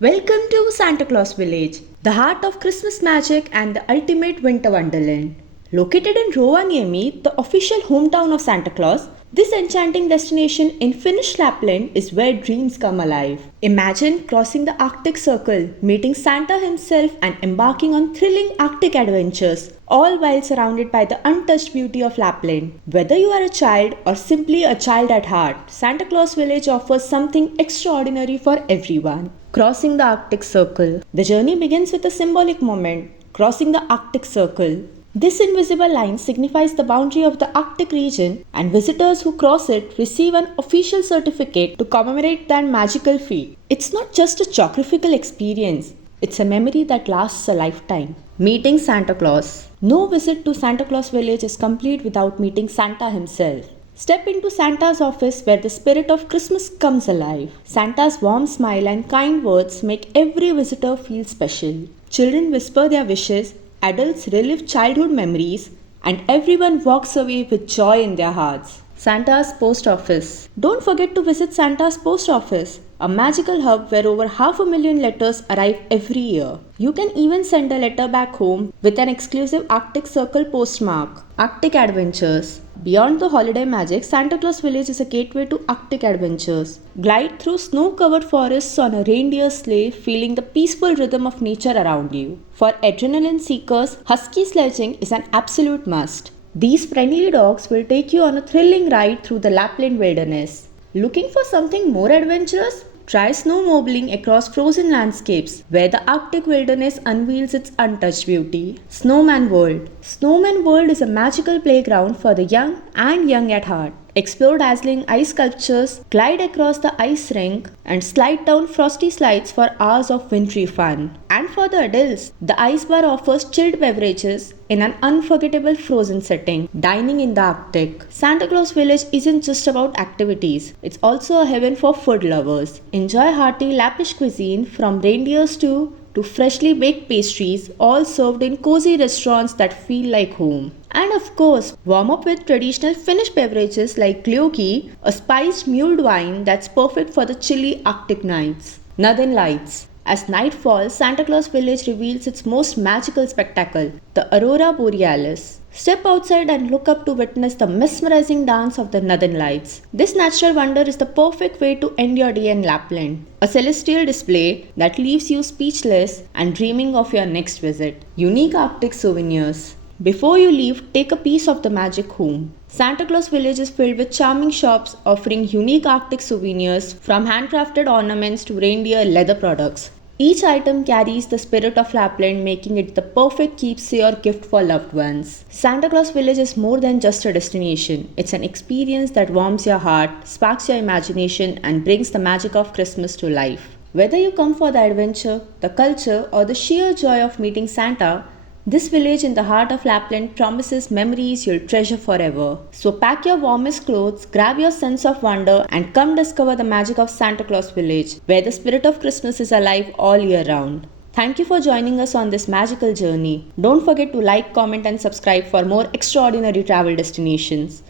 Welcome to Santa Claus Village, the heart of Christmas magic and the ultimate winter wonderland. Located in Rovaniemi, the official hometown of Santa Claus, this enchanting destination in Finnish Lapland is where dreams come alive. Imagine crossing the Arctic Circle, meeting Santa himself, and embarking on thrilling Arctic adventures, all while surrounded by the untouched beauty of Lapland. Whether you are a child or simply a child at heart, Santa Claus Village offers something extraordinary for everyone. Crossing the Arctic Circle. The journey begins with a symbolic moment, crossing the Arctic Circle. This invisible line signifies the boundary of the Arctic region, and visitors who cross it receive an official certificate to commemorate that magical feat. It's not just a geographical experience, it's a memory that lasts a lifetime. Meeting Santa Claus. No visit to Santa Claus Village is complete without meeting Santa himself. Step into Santa's office where the spirit of Christmas comes alive. Santa's warm smile and kind words make every visitor feel special. Children whisper their wishes, adults relive childhood memories, and everyone walks away with joy in their hearts. Santa's Post Office. Don't forget to visit Santa's Post Office, a magical hub where over 500,000 letters arrive every year. You can even send a letter back home with an exclusive Arctic Circle postmark. Arctic Adventures. Beyond the holiday magic, Santa Claus Village is a gateway to Arctic adventures. Glide through snow-covered forests on a reindeer sleigh, feeling the peaceful rhythm of nature around you. For adrenaline seekers, husky sledging is an absolute must. These friendly dogs will take you on a thrilling ride through the Lapland wilderness. Looking for something more adventurous? Try snowmobiling across frozen landscapes where the Arctic wilderness unveils its untouched beauty. Snowman World. Snowman World is a magical playground for the young and young at heart. Explore dazzling ice sculptures, glide across the ice rink, and slide down frosty slides for hours of wintry fun. And for the adults, the ice bar offers chilled beverages in an unforgettable frozen setting. Dining in the Arctic. Santa Claus Village isn't just about activities, it's also a heaven for food lovers. Enjoy hearty Lappish cuisine from reindeer stew to freshly baked pastries, all served in cozy restaurants that feel like home. And of course, warm up with traditional Finnish beverages like glögi, a spiced mulled wine that's perfect for the chilly Arctic nights. Northern Lights. As night falls, Santa Claus Village reveals its most magical spectacle, the Aurora Borealis. Step outside and look up to witness the mesmerizing dance of the Northern Lights. This natural wonder is the perfect way to end your day in Lapland. A celestial display that leaves you speechless and dreaming of your next visit. Unique Arctic souvenirs. Before you leave, take a piece of the magic home. Santa Claus Village is filled with charming shops offering unique Arctic souvenirs from handcrafted ornaments to reindeer leather products. Each item carries the spirit of Lapland, making it the perfect keepsake or gift for loved ones. Santa Claus Village is more than just a destination. It's an experience that warms your heart, sparks your imagination, and brings the magic of Christmas to life. Whether you come for the adventure, the culture, or the sheer joy of meeting Santa, this village in the heart of Lapland promises memories you'll treasure forever. So pack your warmest clothes, grab your sense of wonder, and come discover the magic of Santa Claus Village, where the spirit of Christmas is alive all year round. Thank you for joining us on this magical journey. Don't forget to like, comment, and subscribe for more extraordinary travel destinations.